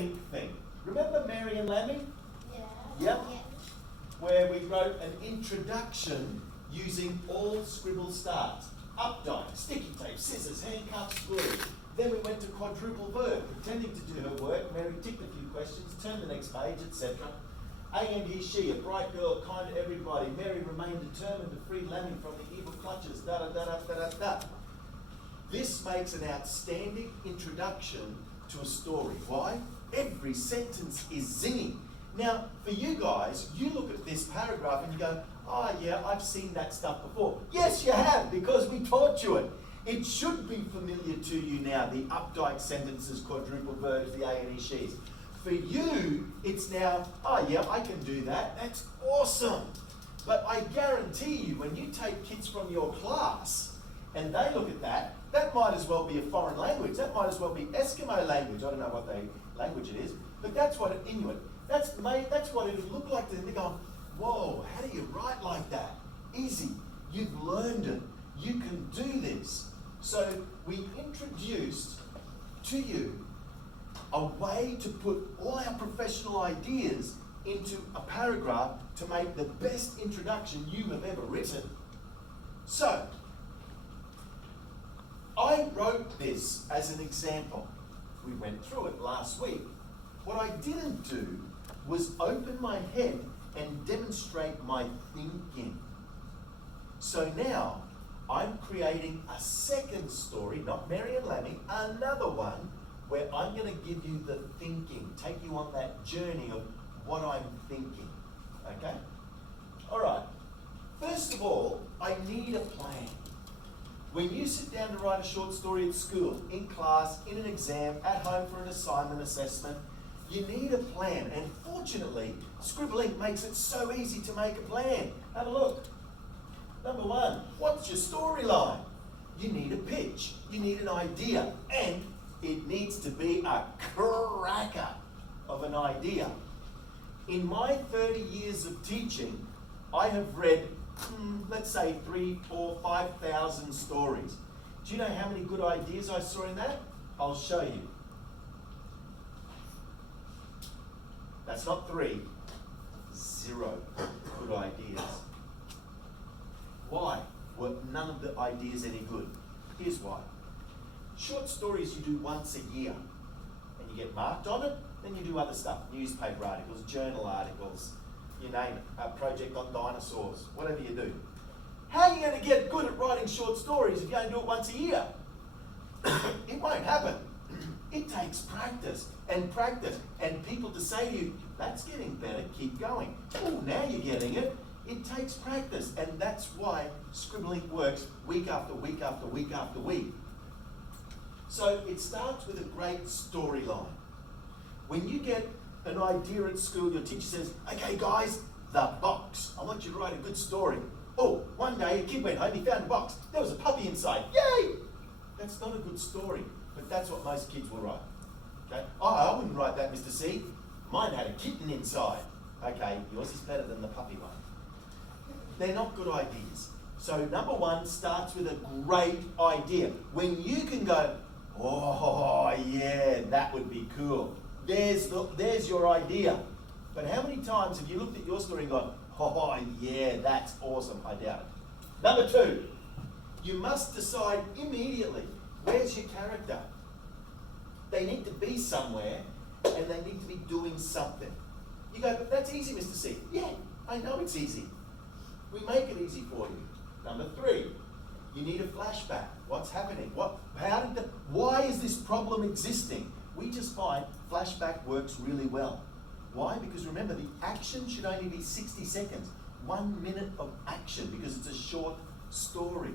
think thing. Remember Mary and Lammy? Yeah. Yep. Where we wrote an introduction using all scribble starts. Updike, sticky tape, scissors, handcuffs, glue. Then we went to quadruple verb, pretending to do her work. Mary ticked a few questions, turned the next page, etc. A and he, she, a bright girl, kind to everybody. Mary remained determined to free Lammy from the evil clutches, da da da da da da da. This makes an outstanding introduction to a story. Why? Every sentence is zinging. Now, for you guys, you look at this paragraph and you go, oh yeah, I've seen that stuff before. Yes, you have, because we taught you it. It should be familiar to you now, the Updike sentences, quadruple verbs, the A and he, she's. For you, it's now, oh yeah, I can do that. That's awesome. But I guarantee you, when you take kids from your class and they look at that, that might as well be a foreign language. That might as well be Eskimo language. I don't know what language it is, but that's what it, Inuit. That's what it would look like to them. They're going, whoa, how do you write like that? Easy. You've learned it. You can do this. So we introduced to you a way to put all our professional ideas into a paragraph to make the best introduction you have ever written. So, I wrote this as an example. We went through it last week. What I didn't do was open my head and demonstrate my thinking. So now, I'm creating a second story, not Mary and Lammy, another one where I'm going to give you the thinking, take you on that journey of what I'm thinking. Okay? All right. First of all, I need a plan. When you sit down to write a short story at school, in class, in an exam, at home for an assignment, assessment, you need a plan. And fortunately, Scribbling makes it so easy to make a plan. Have a look. Number one, what's your storyline? You need a pitch. You need an idea. And it needs to be a cracker of an idea. In my 30 years of teaching, I have read, let's say 3,000, 4,000, 5,000 stories. Do you know how many good ideas I saw in that? I'll show you. That's not 3, 0 good ideas. Why were none of the ideas any good? Here's why. Short stories you do once a year and you get marked on it, then you do other stuff, newspaper articles, journal articles, you name it, a project on dinosaurs, whatever you do. How are you going to get good at writing short stories if you only do it once a year? It won't happen. It takes practice, and people to say to you, that's getting better, keep going. Oh, now you're getting it. It takes practice, and that's why Scribbling works week after week after week after week. So it starts with a great storyline. When you get an idea at school, your teacher says, okay guys, the box. I want you to write a good story. Oh, one day a kid went home, he found a box. There was a puppy inside. Yay! That's not a good story, but that's what most kids will write. Okay? Oh, I wouldn't write that, Mr. C. Mine had a kitten inside. Okay, yours is better than the puppy one. They're not good ideas. So number one starts with a great idea. When you can go, oh yeah, that would be cool. There's your idea. But how many times have you looked at your story and gone, oh yeah, that's awesome, I doubt it. Number two, you must decide immediately, where's your character? They need to be somewhere and they need to be doing something. You go, but that's easy, Mr. C. Yeah, I know it's easy. We make it easy for you. Number three, you need a flashback. What's happening? Why is this problem existing? We just find flashback works really well. Why? Because remember, the action should only be 60 seconds. 1 minute of action, because it's a short story.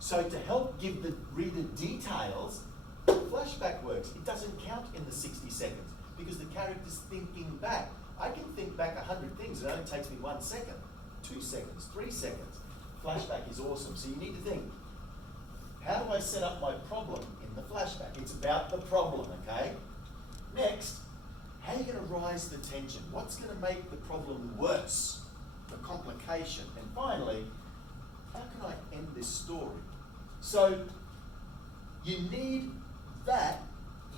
So to help give the reader details, flashback works. It doesn't count in the 60 seconds because the character's thinking back. I can think back 100 things. It only takes me 1 second, 2 seconds, 3 seconds. Flashback is awesome. So you need to think, how do I set up my problem in the flashback? It's about the problem, okay? Next, how are you going to rise the tension? What's going to make the problem worse? The complication. And finally, how can I end this story? So you need that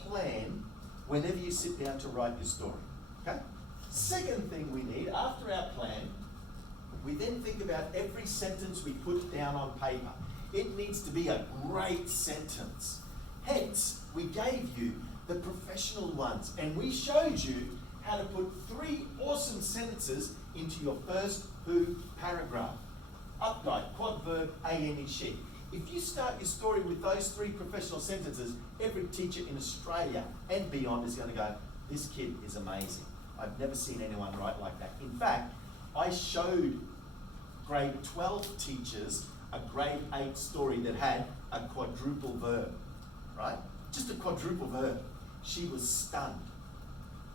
plan whenever you sit down to write your story. Okay? Second thing we need, after our plan, we then think about every sentence we put down on paper. It needs to be a great sentence. Hence, we gave you the professional ones, and we showed you how to put 3 awesome sentences into your first who paragraph. Updike, quad verb, ane, she. If you start your story with those 3 professional sentences, every teacher in Australia and beyond is going to go, this kid is amazing. I've never seen anyone write like that. In fact, I showed grade 12 teachers a grade 8 story that had a quadruple verb, right? Just a quadruple verb. She was stunned.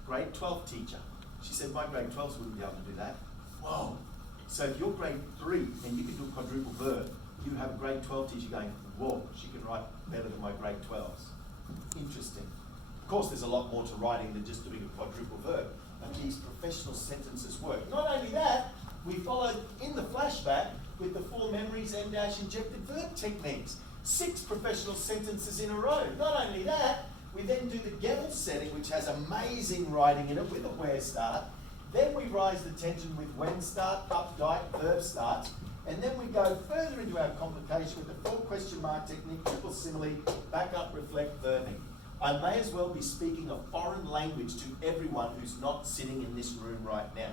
Grade 12 teacher. She said, my grade 12s wouldn't be able to do that. Whoa. So if you're grade 3 and you can do a quadruple verb, you have a grade 12 teacher going, whoa, she can write better than my grade 12s. Interesting. Of course, there's a lot more to writing than just doing a quadruple verb, but these professional sentences work. Not only that, we followed in the flashback with the 4 memories and injected verb techniques. 6 professional sentences in a row. Not only that, we then do the Gebel setting, which has amazing writing in it with a where start. Then we rise the tension with when start, updike, verb starts. And then we go further into our complication with the 4 question mark technique, triple simile, back up, reflect, verbing. I may as well be speaking a foreign language to everyone who's not sitting in this room right now.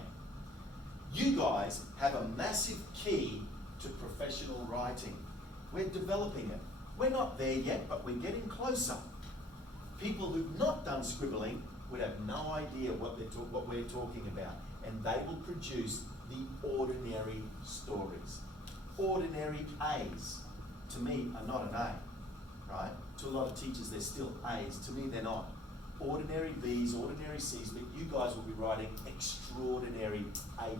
You guys have a massive key to professional writing. We're developing it. We're not there yet, but we're getting closer. People who've not done scribbling would have no idea what we're talking about, and they will produce the ordinary stories. Ordinary A's, to me, are not an A, right? To a lot of teachers, they're still A's. To me, they're not. Ordinary B's, ordinary C's, but you guys will be writing extraordinary A+++,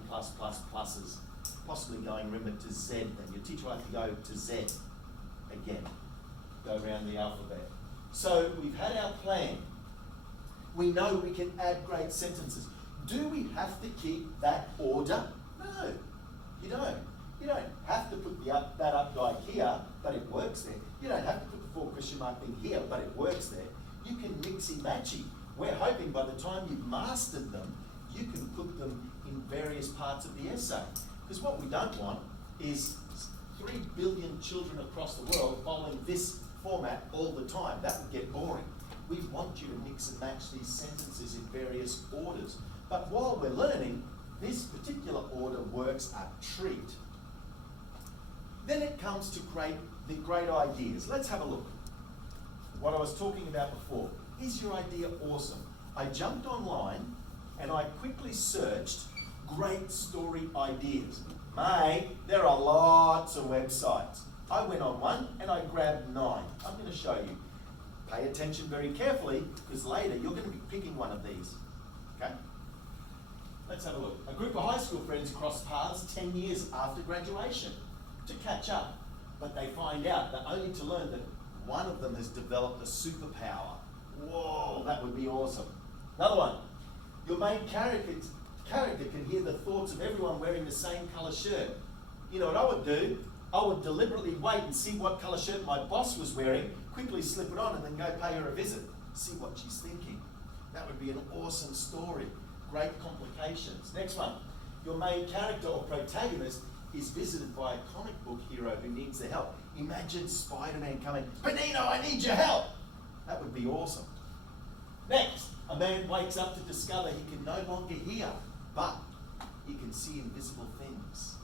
possibly going, remember, to Z, and your teacher will have to go to Z again, go around the alphabet. So we've had our plan. We know we can add great sentences. Do we have to keep that order? No, you don't. You don't have to put that updike here, but it works there. You don't have to put the 4 question mark thing here, but it works there. You can mixy-matchy. We're hoping by the time you've mastered them, you can put them in various parts of the essay. Because what we don't want is 3 billion children across the world following this format all the time. That would get boring. We want you to mix and match these sentences in various orders. But while we're learning, this particular order works a treat. Then it comes to the great ideas. Let's have a look. What I was talking about before. Is your idea awesome? I jumped online and I quickly searched great story ideas. Mate, there are lots of websites. I went on one and I grabbed 9. I'm going to show you. Pay attention very carefully, because later you're going to be picking one of these. Okay? Let's have a look. A group of high school friends cross paths 10 years after graduation to catch up, but they find out that only to learn that one of them has developed a superpower. Whoa, that would be awesome. Another one. Your main character can hear the thoughts of everyone wearing the same colour shirt. You know what I would do? I would deliberately wait and see what colour shirt my boss was wearing, quickly slip it on and then go pay her a visit. See what she's thinking. That would be an awesome story. Great complications. Next one. Your main character or protagonist is visited by a comic book hero who needs their help. Imagine Spider-Man coming, Benino, I need your help. That would be awesome. Next, a man wakes up to discover he can no longer hear, but he can see invisible things.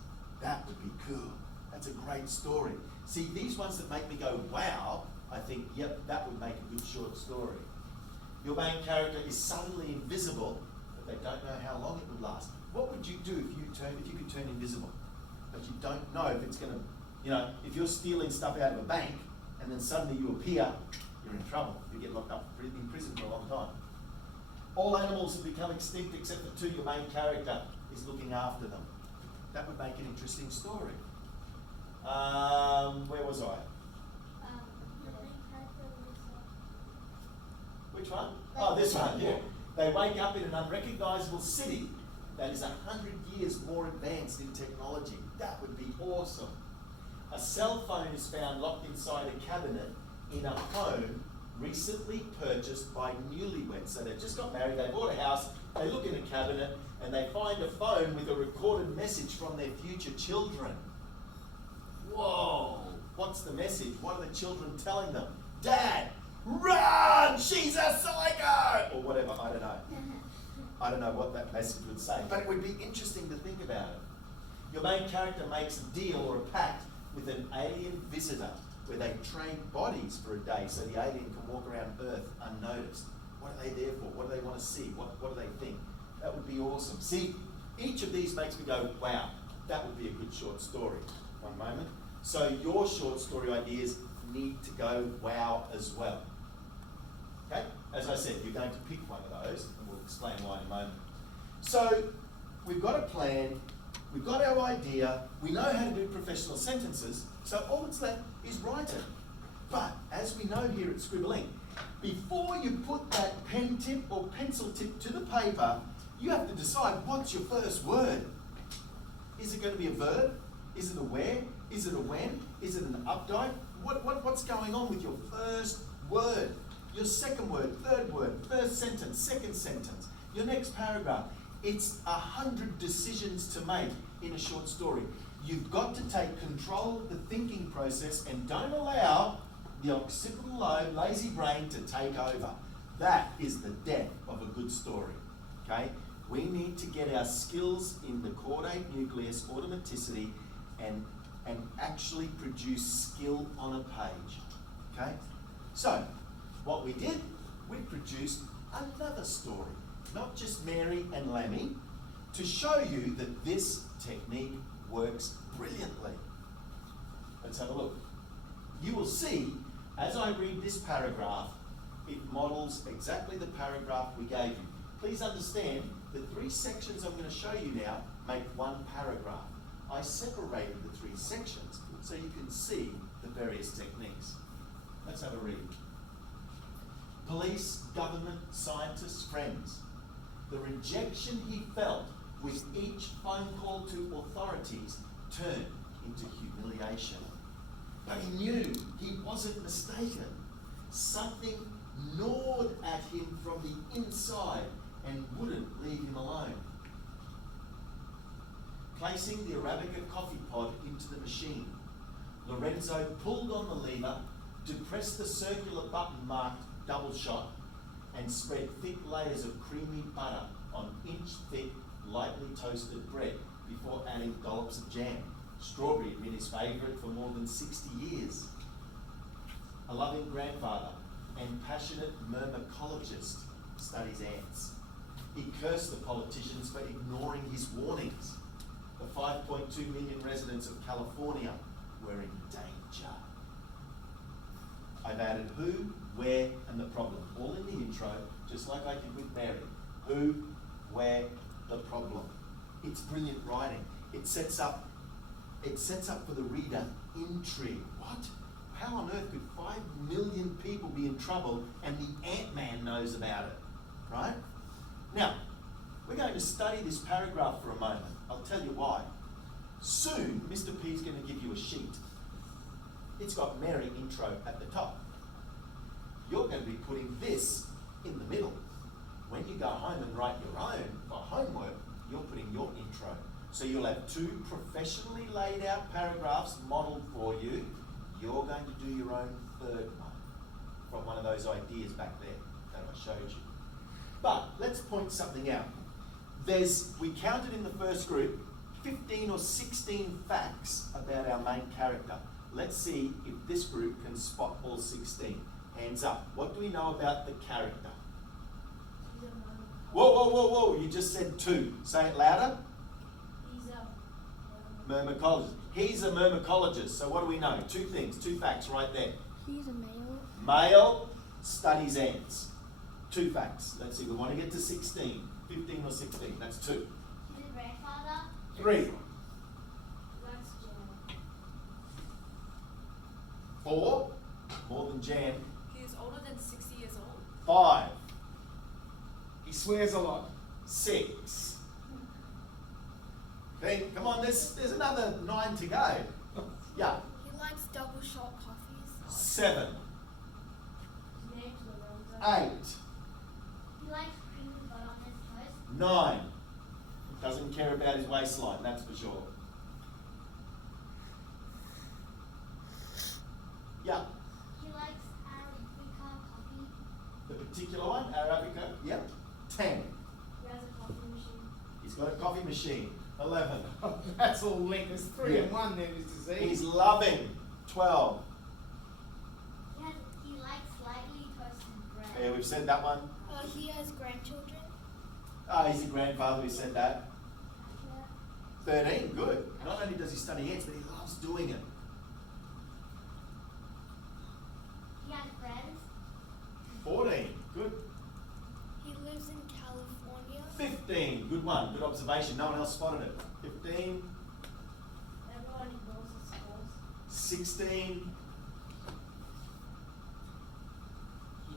That would be cool. That's a great story. See, these ones that make me go, wow, I think, yep, that would make a good short story. Your main character is suddenly invisible, but they don't know how long it would last. What would you do if you could turn invisible? But you don't know if it's going to, if you're stealing stuff out of a bank and then suddenly you appear, you're in trouble. You get locked up in prison for a long time. All animals have become extinct except for 2. Your main character is looking after them. That would make an interesting story. Where was I? Which one? Oh, this one, yeah. They wake up in an unrecognisable city that is 100 years more advanced in technology. That would be awesome. A cell phone is found locked inside a cabinet in a home recently purchased by newlyweds. So they've just got married, they bought a house, they look in a cabinet, and they find a phone with a recorded message from their future children. Whoa! What's the message? What are the children telling them? Dad, run! She's a psycho! Or whatever, I don't know. I don't know what that message would say, but it would be interesting to think about it. Your main character makes a deal or a pact with an alien visitor where they trade bodies for a day so the alien can walk around Earth unnoticed. What are they there for? What do they want to see? What do they think? That would be awesome. See, each of these makes me go, wow, that would be a good short story. One moment. So your short story ideas need to go wow as well. Okay? As I said, you're going to pick one of those, and we'll explain why in a moment. So we've got a plan, we've got our idea, we know how to do professional sentences, so all that's left is write it. But as we know here at Scribbling, before you put that pen tip or pencil tip to the paper, you have to decide what's your first word. Is it going to be a verb? Is it a where? Is it a when? Is it an updike? What's going on with your first word? Your second word, third word, first sentence, second sentence, your next paragraph. It's 100 decisions to make in a short story. You've got to take control of the thinking process and don't allow the occipital lobe, lazy brain, to take over. That is the death of a good story. Okay? We need to get our skills in the caudate nucleus, automaticity, and actually produce skill on a page. Okay? So, what we did, we produced another story, not just Mary and Lemmy, to show you that this technique works brilliantly. Let's have a look. You will see, as I read this paragraph, it models exactly the paragraph we gave you. Please understand, the 3 sections I'm going to show you now make one paragraph. I separated the 3 sections so you can see the various techniques. Let's have a read. Police, government, scientists, friends. The rejection he felt with each phone call to authorities turned into humiliation. But he knew he wasn't mistaken. Something gnawed at him from the inside and wouldn't leave him alone. Placing the Arabica coffee pod into the machine, Lorenzo pulled on the lever to press the circular button marked double shot and spread thick layers of creamy butter on inch-thick, lightly toasted bread before adding dollops of jam. Strawberry had been his favourite for more than 60 years. A loving grandfather and passionate myrmecologist studies ants. He cursed the politicians for ignoring his warnings. The 5.2 million residents of California were in danger. I've added who, where, and the problem, all in the intro, just like I did with Mary. Who, where, the problem. It's brilliant writing. It sets up for the reader intrigue. What? How on earth could 5 million people be in trouble and the Ant-Man knows about it? Right? Now, we're going to study this paragraph for a moment. I'll tell you why. Soon, Mr. P is going to give you a sheet. It's got Mary intro at the top. You're going to be putting this in the middle. When you go home and write your own for homework, you're putting your intro. So you'll have 2 professionally laid out paragraphs modelled for you. You're going to do your own third one from one of those ideas back there that I showed you. But let's point something out. We counted in the first group 15 or 16 facts about our main character. Let's see if this group can spot all 16. Hands up. What do we know about the character? Whoa, whoa, whoa, whoa. You just said 2. Say it louder. He's a Myrmecologist. He's a myrmecologist. So what do we know? 2 things, 2 facts right there. He's a male. Male, studies ants. 2 facts. Let's see, we want to get to 16. 15 or 16. That's 2. He's a grandfather. 3. That's Jen. 4. More than Jan. He is older than 60 years old. 5. He swears a lot. 6. Think, come on, there's another 9 to go. Yeah. He likes double shot coffees. 7. His name baseline, that's for sure. Yeah, He likes Arabica coffee. the particular one, Arabica, yep. 10. He has a coffee machine. He's got a coffee machine. 11. That's all linked. There's 3 Yeah. and 1 there, Mr. Z. He's loving. 12. He likes slightly toasted bread. Yeah, we've said that one. He has grandchildren. He's a grandfather, we said that. Yeah. 13, good. Not only does he study ants, but he loves doing it. He has friends. 14, good. He lives in California. 15, good one. Good observation. No one else spotted it. 15, Everyone ignores his scores. 16,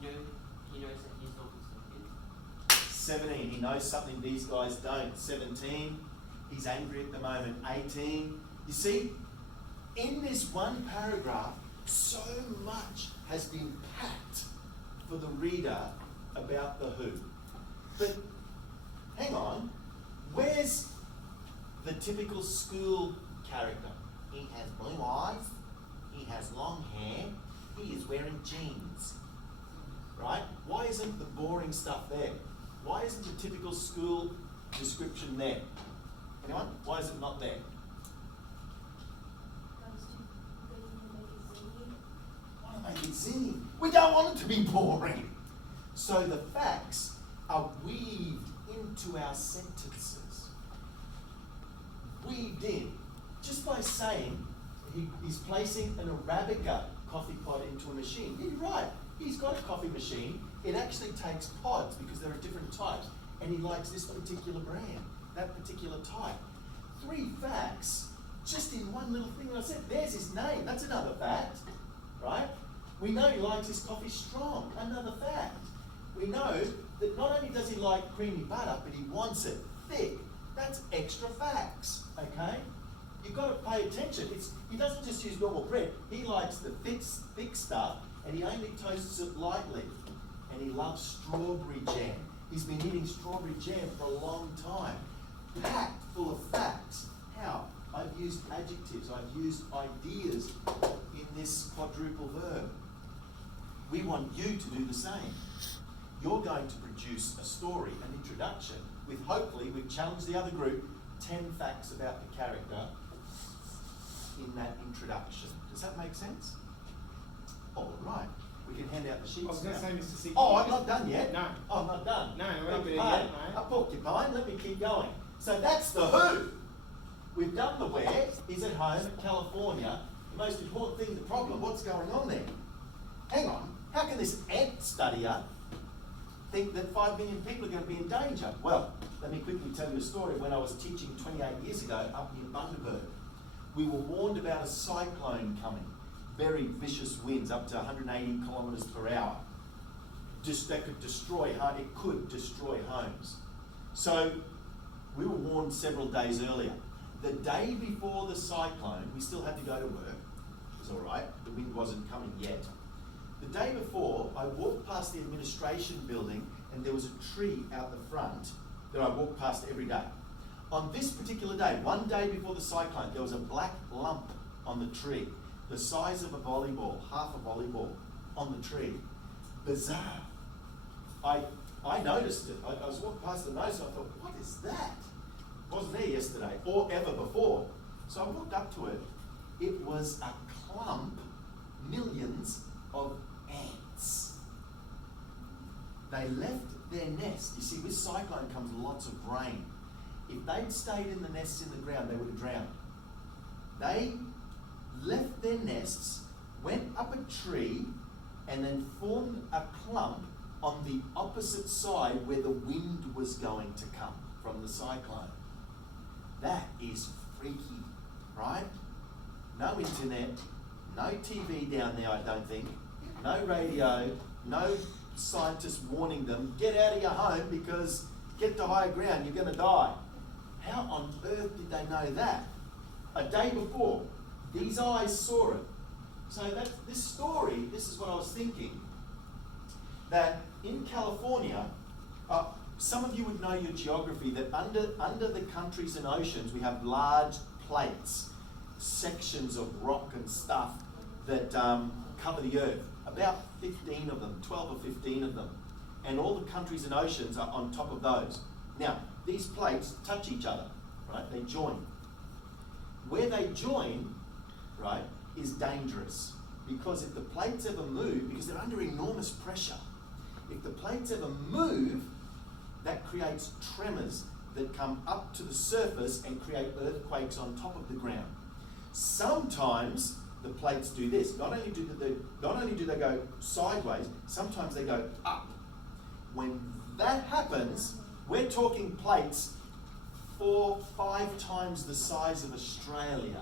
He knows that he's not with some kids. 17. He knows something these guys don't. 17, he's angry at the moment. 18, you see, in this one paragraph, so much has been packed for the reader about the who. But hang on, where's the typical school character? He has blue eyes, he has long hair, he is wearing jeans. Right? Why isn't the boring stuff there? Why isn't the typical school description there? Anyone? Why is it not there? Want to make it zany. We don't want it to be boring. So the facts are weaved into our sentences. Weaved in. Just by saying he's placing an Arabica coffee pod into a machine. Yeah, you're right. He's got a coffee machine. It actually takes pods because there are different types. And he likes this particular brand, that particular type. 3 facts just in one little thing. And I said, there's his name. That's another fact, right? We know he likes his coffee strong. Another fact. We know that not only does he like creamy butter, but he wants it thick. That's extra facts, okay? You've got to pay attention. He doesn't just use normal bread. He likes the thick stuff, and he only toasts it lightly. And he loves strawberry jam. He's been eating strawberry jam for a long time. Packed full of facts. How? I've used adjectives. I've used ideas in this quadruple verb. We want you to do the same. You're going to produce a story, an introduction, with hopefully, we've challenged the other group, 10 facts about the character in that introduction. Does that make sense? All right. We can hand out the sheets I was going to now. say, Mr. C. Oh, I'm not done yet? No. Oh, I'm not done. No, we're not there Porcupine. yet, mate. A porcupine, let me keep going. So that's the who. We've done the where. He's at home in California. The most important thing, the problem, what's going on there? Hang on, how can this ant studier think that 5 million people are going to be in danger? Well, let me quickly tell you a story. When I was teaching 28 years ago up near Bundaberg, we were warned about a cyclone coming. Very vicious winds, up to 180 kilometres per hour. That could destroy homes. So we were warned several days earlier. The day before the cyclone, we still had to go to work. It was all right. The wind wasn't coming yet. The day before, I walked past the administration building and there was a tree out the front that I walked past every day. On this particular day, one day before the cyclone, there was a black lump on the tree, the size of a volleyball, half a volleyball, on the tree. Bizarre. I noticed it. I was walking past the nose and I thought, what is that? Wasn't there yesterday or ever before. So I walked up to it. It was a clump, millions of ants. They left their nest. You see, with cyclone comes lots of rain. If they'd stayed in the nests in the ground, they would have drowned. They left their nests, went up a tree, and then formed a clump on the opposite side where the wind was going to come from the cyclone. That is freaky, right? No internet, no TV down there, I don't think, no radio, no scientists warning them, get out of your home because get to higher ground, you're going to die. How on earth did they know that? A day before, these eyes saw it. So this story, this is what I was thinking, that in California, some of you would know your geography that under the countries and oceans we have large plates, sections of rock and stuff that cover the earth. About 15 of them, 12 or 15 of them. And all the countries and oceans are on top of those. Now, these plates touch each other, right? They join. Where they join, right, is dangerous. Because if the plates ever move, because they're under enormous pressure, if the plates ever move, that creates tremors that come up to the surface and create earthquakes on top of the ground. Sometimes the plates do this. Not only do they go sideways, sometimes they go up. When that happens, we're talking plates 4-5 times the size of Australia.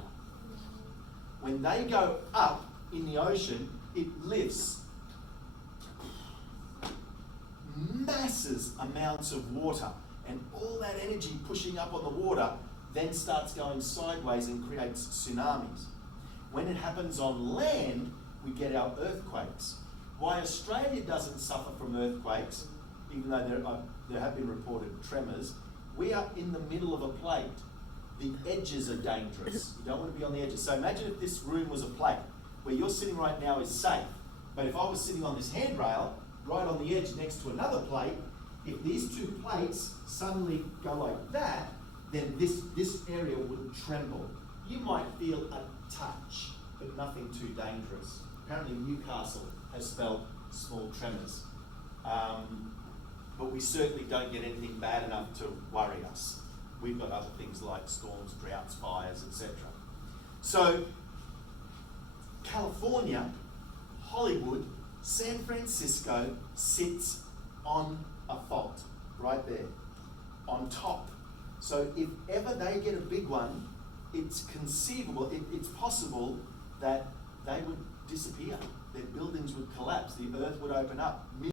When they go up in the ocean, it lifts masses amounts of water, and all that energy pushing up on the water then starts going sideways and creates tsunamis. When it happens on land, we get our earthquakes. Why Australia doesn't suffer from earthquakes, even though there have been reported tremors, we are in the middle of a plate. The edges are dangerous. You don't want to be on the edges. So imagine if this room was a plate. Where you're sitting right now is safe. But if I was sitting on this handrail, right on the edge next to another plate, if these two plates suddenly go like that, then this area would tremble. You might feel a touch, but nothing too dangerous. Apparently Newcastle has felt small tremors. But we certainly don't get anything bad enough to worry us. We've got other things like storms, droughts, fires, etc. So, California, Hollywood, San Francisco sits on a fault, right there, on top. So if ever they get a big one, it's conceivable, it's possible that they would disappear. Their buildings would collapse, the earth would open up.